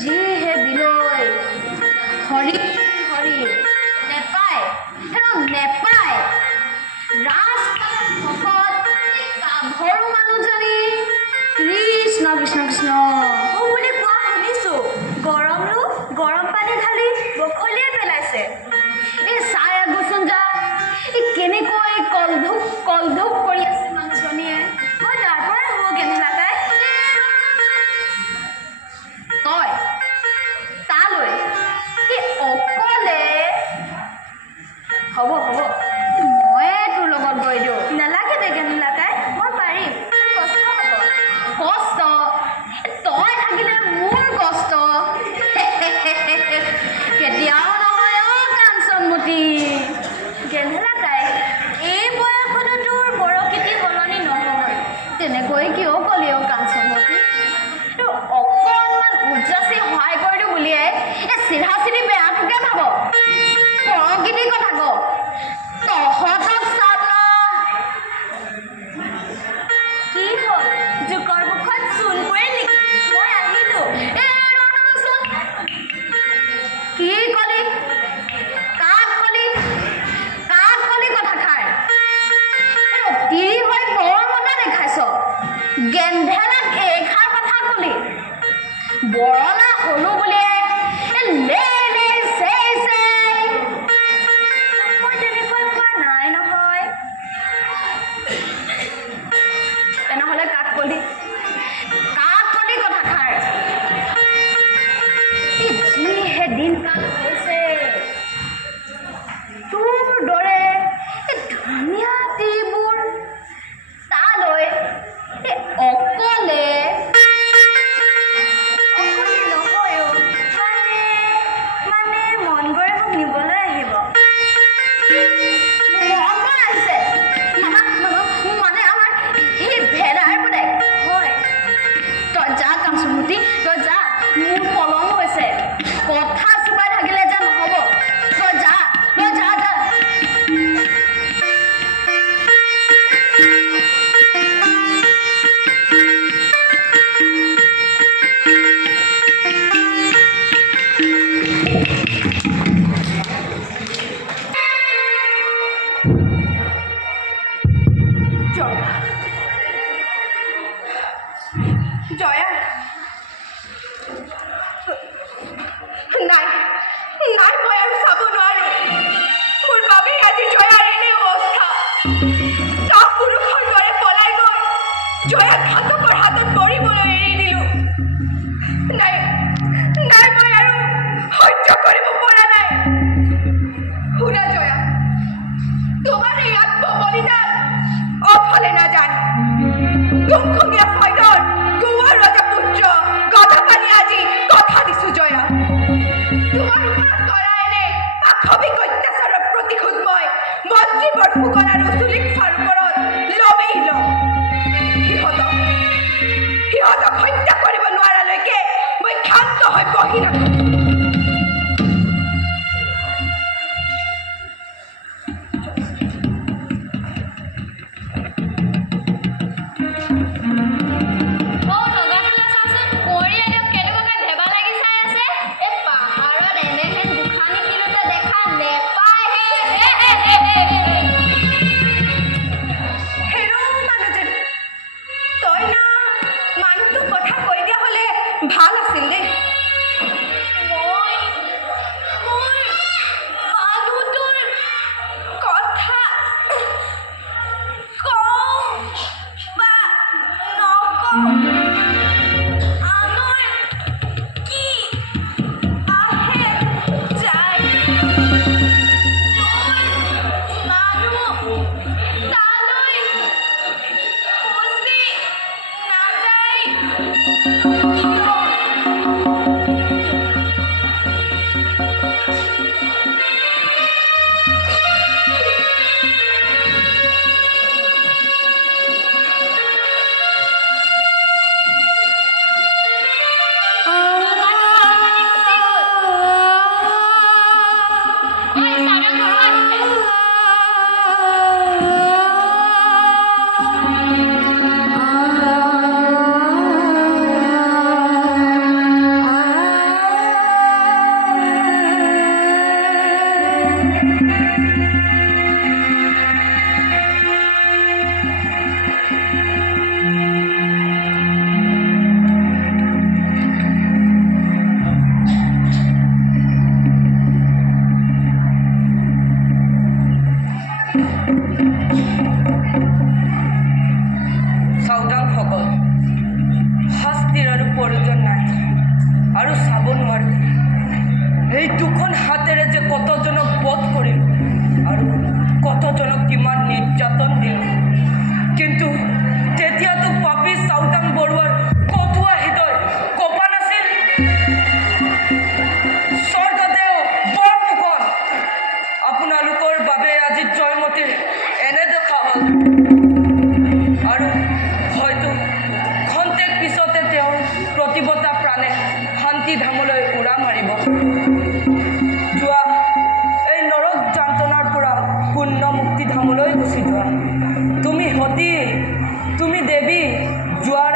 যিহে বিলৈ হৰি হৰি নেপায় নেপায় ৰাজকালত ভকত গাভৰু মানুহজনী কৃষ্ণ কৃষ্ণ কৃষ্ণ বুলি কোৱা শুনিছো। গৰম পানী ঢালি বখলিয়াই পেলাইছে। এই চাই আগচোন যা, এই কেনেকৈ কলধূপ কৰি আছে মানুহজনীয়ে। মই তাৰ পৰাই হ'ব কেনেলা তাই। তই তালৈ এই অকলে হ'ব ময়ে তোৰ লগত গৈ দিওঁ। নালাগে দে কেনেলা তাই, মই পাৰিম। কষ্ট হ'ব। কষ্ট তই থাকিলে মোৰ কষ্ট কেতিয়াও নহয় অ কাঞ্চনমতী। গেন্ধেলা তাই এই বয়সতো তোৰ বৰকীতি সলনি নহয়। তেনেকৈ কিয় কলি অ কাঞ্চনমতী? অকণমান উদযাচি সহায় কৰি দিওঁ বুলিয়ে এই চিধা চিধি বেয়াটোকে ভাব। বৰকীতিৰ কথা ক তহঁতক চালা কি হ'ল? জোকৰ মুখত চূণ পৰিল নেকি? মই আহিলো। কি কলি? কাক কলি কথাষাৰ? তিৰি হৈ বৰ মতা দেখাইছ। গেন্ধেলাক এইষাৰ কথা কলি? বৰলা হলো বুলিয়ে মই তেনেকৈ কোৱা নাই নহয়। তেনেহলে কাক কলি কথাষাৰ? যিহে দিনকাল হৈছে, তোৰ দৰে ধুনীয়া তিৰিবোৰ তালৈ অকলে নহয় অ। মানে মন গৰে মোক নিবলৈ আহিব। মন আহিছে মানে আমাৰ সেই ভেদাৰ বোলে। হয় তই যা কাঞ্চনমতী, তই যা। মোৰ পলম হৈছে। কথা চুপাই থাকিলে যে নহব। তই যা। জয়া নাই মই আৰু চাব নোৱাৰো। মোৰ বাবেই আজি জয়াৰ এনে অৱস্থা। কাপুৰুষৰ দৰে পলাই গৈ জয়াক ঘাতকৰ হাতত মৰিবলৈ এৰি দিলো। নাই মই আৰু সহ্য কৰিব পৰা নাই। শুনা জয়া, তোমাৰ এই আত্মবলিদান অফলে নাযায়। দুমখুঙীয়া ফাইদৰ গোৱাৰ ৰজাপুত্ৰ গদাপাণি আজি কথা দিছো জয়া, তোমাৰ ওপৰত কৰা এনে পাশবিক অত্যাচাৰৰ প্ৰতিশোধ মই মন্ত্ৰীবৰ ফুকন আৰু চুলিকফাৰ ওপৰত লমেই লম। সিহঁতক হত্যা কৰিব নোৱাৰালৈকে মই ক্ষান্ত হৈ বহি নাথাকিম। মুক্তিধামলৈ গুচি যোৱা। তুমি সতী, তুমি দেৱী, যোৱাৰ